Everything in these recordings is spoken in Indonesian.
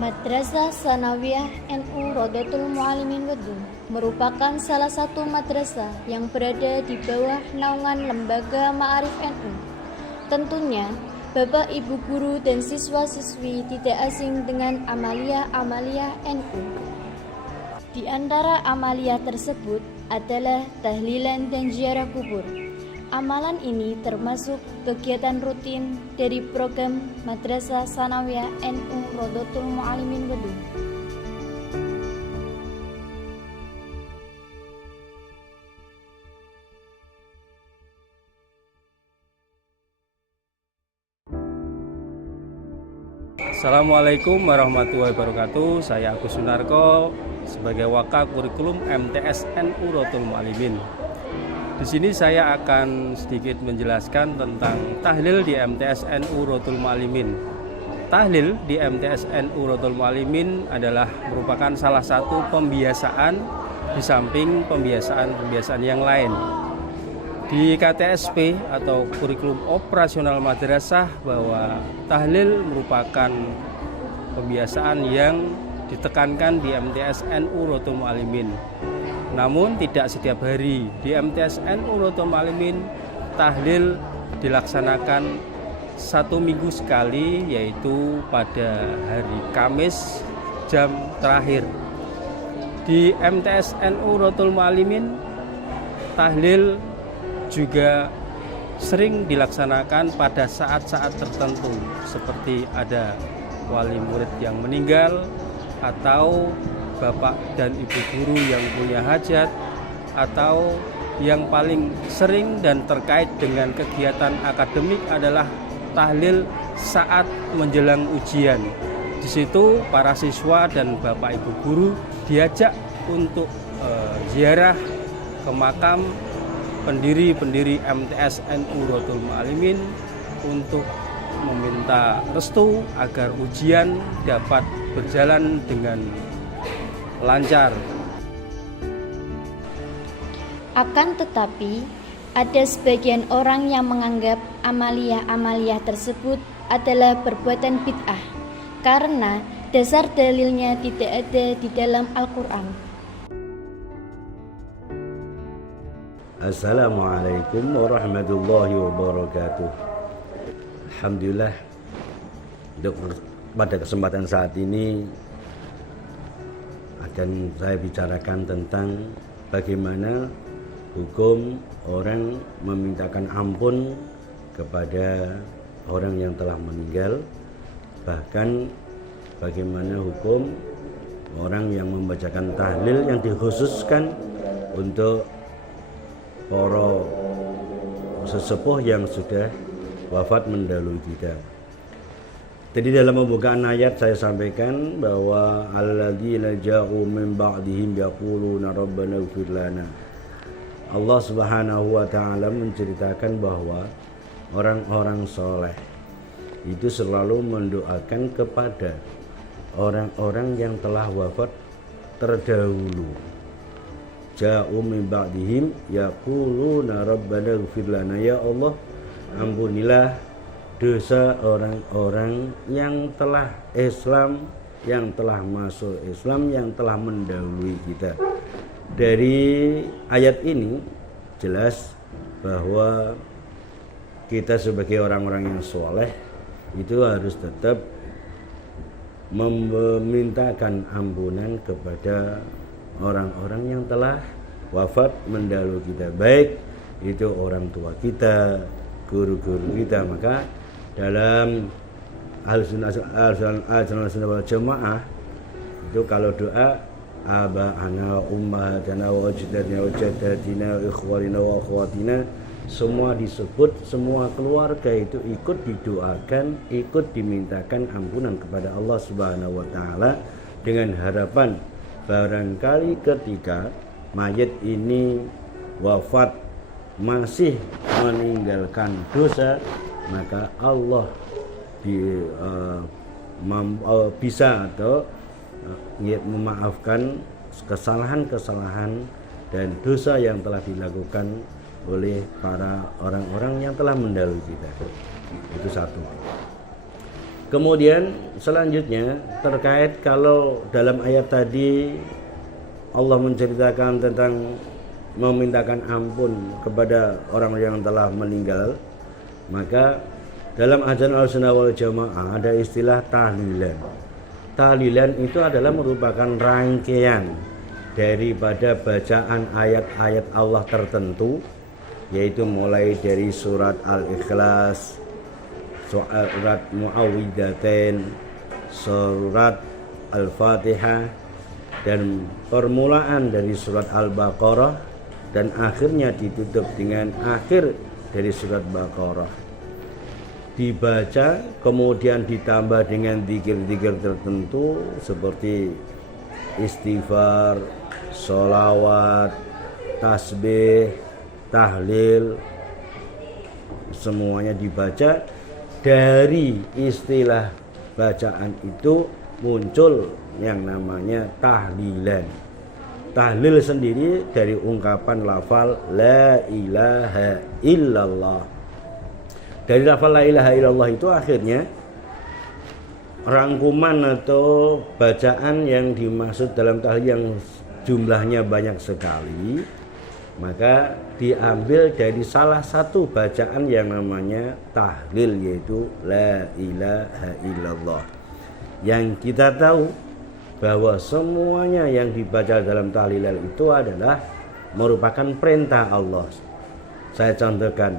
Madrasah Sanawiyah NU Rodotul Mu'alimin Wedung merupakan salah satu madrasah yang berada di bawah naungan Lembaga Ma'arif NU. Tentunya, Bapak Ibu guru dan siswa-siswi tidak asing dengan amaliyah-amaliyah NU. Di antara amaliyah tersebut adalah tahlilan dan ziarah kubur. Amalan ini termasuk kegiatan rutin dari program Madrasah Sanawiyah NU Rodotul Mu'alimin Wedung. Assalamualaikum warahmatullahi wabarakatuh. Saya Agus Sunarko sebagai Wakil Kurikulum MTS NU Rodotul Mu'alimin. Di sini saya akan sedikit menjelaskan tentang tahlil di MTS NU Rodotul Mu'alimin. Tahlil di MTS NU Rodotul Mu'alimin adalah merupakan salah satu pembiasaan di samping pembiasaan yang lain. Di KTSP atau Kurikulum Operasional Madrasah bahwa tahlil merupakan pembiasaan yang ditekankan di MTS NU Rodotul Mu'alimin. Namun tidak setiap hari. Di MTS NU Rodotul Mu'alimin tahlil dilaksanakan 1 minggu sekali, yaitu pada hari Kamis jam terakhir. Di MTS NU Rodotul Mu'alimin tahlil juga sering dilaksanakan pada saat-saat tertentu, seperti ada wali murid yang meninggal atau bapak dan ibu guru yang punya hajat, atau yang paling sering dan terkait dengan kegiatan akademik adalah tahlil saat menjelang ujian. Di situ para siswa dan bapak ibu guru diajak untuk ziarah ke makam pendiri MTS NU Rodotul Mu'alimin untuk meminta restu agar ujian dapat berjalan dengan lancar. Akan tetapi, ada sebagian orang yang menganggap amaliyah-amaliyah tersebut adalah perbuatan bid'ah karena dasar dalilnya tidak ada di dalam Al-Quran. Assalamualaikum warahmatullahi wabarakatuh. Alhamdulillah, pada kesempatan saat ini akan saya bicarakan tentang bagaimana hukum orang memintakan ampun kepada orang yang telah meninggal, bahkan bagaimana hukum orang yang membacakan tahlil yang dikhususkan untuk para sesepuh yang sudah wafat mendahului kita. Jadi dalam pembukaan ayat saya sampaikan bahwa alladzina ja'u min ba'dihim yaquluna rabbana ighfir lana. Allah Subhanahu wa taala menceritakan bahwa orang-orang soleh itu selalu mendoakan kepada orang-orang yang telah wafat terdahulu. Ja'u min ba'dihim yaquluna rabbana ighfir lana, ya Allah, ampunilah dosa orang-orang yang telah Islam, yang telah masuk Islam, yang telah mendahului kita. Dari ayat ini jelas bahwa kita sebagai orang-orang yang soleh itu harus tetap memintakan ampunan kepada orang-orang yang telah wafat mendahului kita, baik itu orang tua kita, guru-guru kita. Maka dalam Ahlussunnah wal Jamaah itu kalau doa aba'ana ummahatana wa ajdadina wa jaddatina wa ikhwanina wa akhwatina, semua disebut, semua keluarga itu ikut didoakan, ikut dimintakan ampunan kepada Allah Subhanahu wa taala, dengan harapan barangkali ketika mayit ini wafat masih meninggalkan dosa, maka Allah bisa atau memaafkan kesalahan-kesalahan dan dosa yang telah dilakukan oleh para orang-orang yang telah mendahului kita. Itu satu. Kemudian selanjutnya terkait kalau dalam ayat tadi Allah menceritakan tentang memintakan ampun kepada orang yang telah meninggal, maka dalam ajaran Ahlussunnah wal Jamaah ada istilah tahlilan. Tahlilan itu adalah merupakan rangkaian daripada bacaan ayat-ayat Allah tertentu, yaitu mulai dari surat Al-Ikhlas, surat Muawwidzatain, surat Al-Fatihah, dan permulaan dari surat Al-Baqarah, dan akhirnya ditutup dengan akhir dari surat Baqarah. Dibaca kemudian ditambah dengan zikir-zikir tertentu seperti istighfar, sholawat, tasbih, tahlil, semuanya dibaca. Dari istilah bacaan itu muncul yang namanya tahlilan. Tahlil sendiri dari ungkapan lafal la ilaha illallah. Dari lafal la ilaha illallah itu akhirnya rangkuman atau bacaan yang dimaksud dalam tahlil yang jumlahnya banyak sekali, maka diambil dari salah satu bacaan yang namanya tahlil, yaitu la ilaha illallah. Yang kita tahu bahwa semuanya yang dibaca dalam tahlilan itu adalah merupakan perintah Allah. Saya contohkan,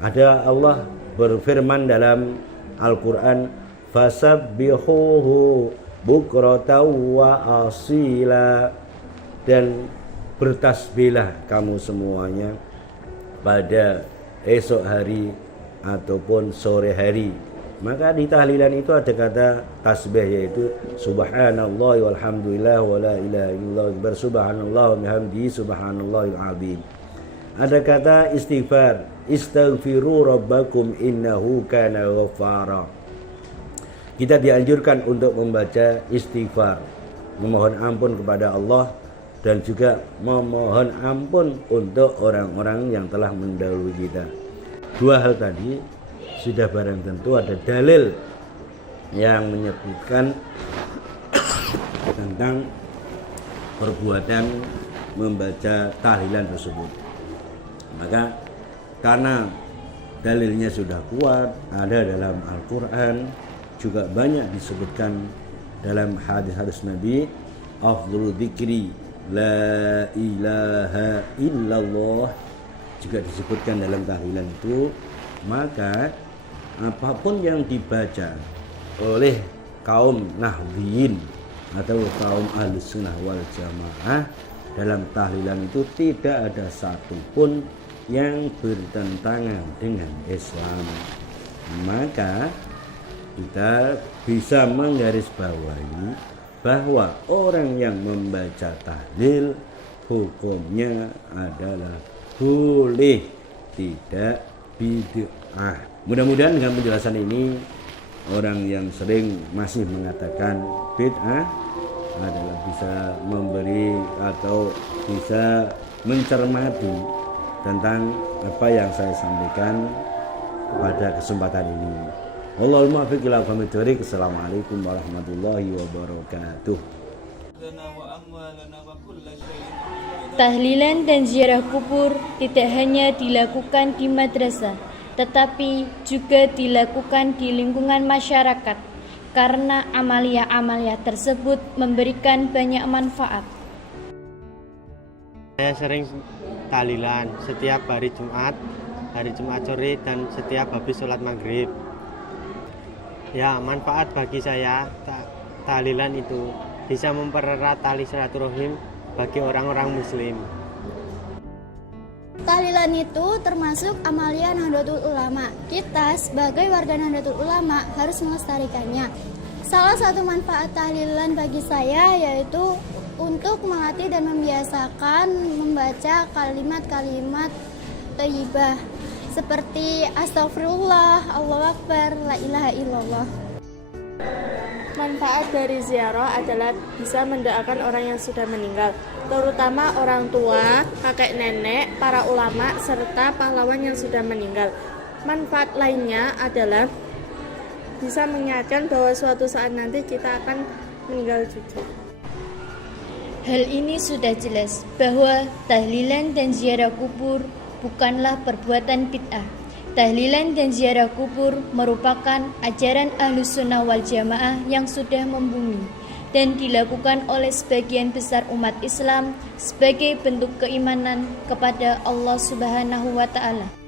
ada Allah berfirman dalam Al-Quran, fasabbihuhu bukratan wa asila, dan bertasbihlah kamu semuanya pada esok hari ataupun sore hari. Maka di tahlilan itu ada kata tasbih, yaitu subhanallah walhamdulillah wa la ilaha illallah subhanallah wa bihamdihi subhanallahil azim. Ada kata istighfar, istaghfiru rabbakum innahu kana ghaffara. Kita dianjurkan untuk membaca istighfar, memohon ampun kepada Allah, dan juga memohon ampun untuk orang-orang yang telah mendahului kita. Dua hal tadi sudah barang tentu ada dalil yang menyebutkan tentang perbuatan membaca tahlilan tersebut. Maka karena dalilnya sudah kuat, ada dalam Al-Quran, juga banyak disebutkan dalam hadis-hadis Nabi, afdhalu dzikri la ilaha illallah, juga disebutkan dalam tahlilan itu. Maka apapun yang dibaca oleh kaum Nahdliyin atau kaum Ahlussunnah wal Jamaah dalam tahlilan itu tidak ada satupun yang bertentangan dengan Islam. Maka kita bisa menggarisbawahi bahwa orang yang membaca tahlil hukumnya adalah boleh, tidak bid'ah. Mudah-mudahan dengan penjelasan ini, orang yang sering masih mengatakan bid'ah adalah bisa memberi atau bisa mencermati tentang apa yang saya sampaikan pada kesempatan ini. Wallahul muwaffiq ila aqwamit thoriq. Assalamualaikum warahmatullahi wabarakatuh. Tahlilan dan ziarah kubur tidak hanya dilakukan di madrasah, tetapi juga dilakukan di lingkungan masyarakat, karena amalia-amalia tersebut memberikan banyak manfaat. Saya sering tahlilan setiap hari Jumat sore, dan setiap habis sholat maghrib. Ya, manfaat bagi saya tahlilan itu bisa mempererat tali silaturahim bagi orang-orang muslim. Tahlilan itu termasuk amalia Nahdlatul Ulama. Kita sebagai warga Nahdlatul Ulama harus melestarikannya. Salah satu manfaat tahlilan bagi saya yaitu untuk melatih dan membiasakan membaca kalimat-kalimat thayyibah seperti astagfirullah, Allahu akbar, la ilaha illallah. Manfaat dari ziarah adalah bisa mendoakan orang yang sudah meninggal, terutama orang tua, kakek nenek, para ulama, serta pahlawan yang sudah meninggal. Manfaat lainnya adalah bisa mengingatkan bahwa suatu saat nanti kita akan meninggal juga. Hal ini sudah jelas bahwa tahlilan dan ziarah kubur bukanlah perbuatan bid'ah. Tahlilan dan ziarah kubur merupakan ajaran Ahlus Sunnah wal Jamaah yang sudah membumi dan dilakukan oleh sebagian besar umat Islam sebagai bentuk keimanan kepada Allah Subhanahu wa Ta'ala.